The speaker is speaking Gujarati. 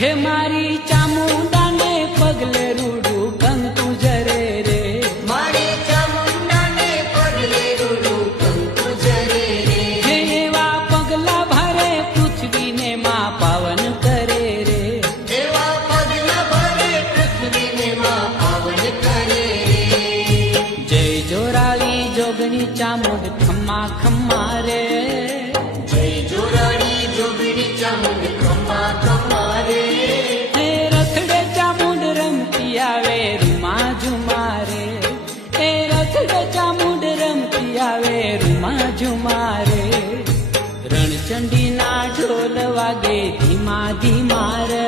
હે મારી ચામુંડાને પગલે રૂડું કંકુ જરે રે, મારી ચામુંડાને પગલે રૂડું કંકુ જરે રે, હે એવા પગલા ભરે પૃથ્વીને માં પાવન કરે રે, એવા પગલા ભરે પૃથ્વીને માં પાવન કરે રે. જય જોરાળી જોગણી ચામુંડ ખમ્મા ખમ્મા રે, જય જોરાળી જોગણી ચામુંડ ખમ્મા ખમ્મા રે, હે રખડે ચામુંડ રમતી આવે રૂમા ઝુમા રે, હે રખડે ચામુંડ રમતી આવે રૂમા ઝુમા રે, રણચંડીના ઢોલ વાગે ધીમા ધીમા રે.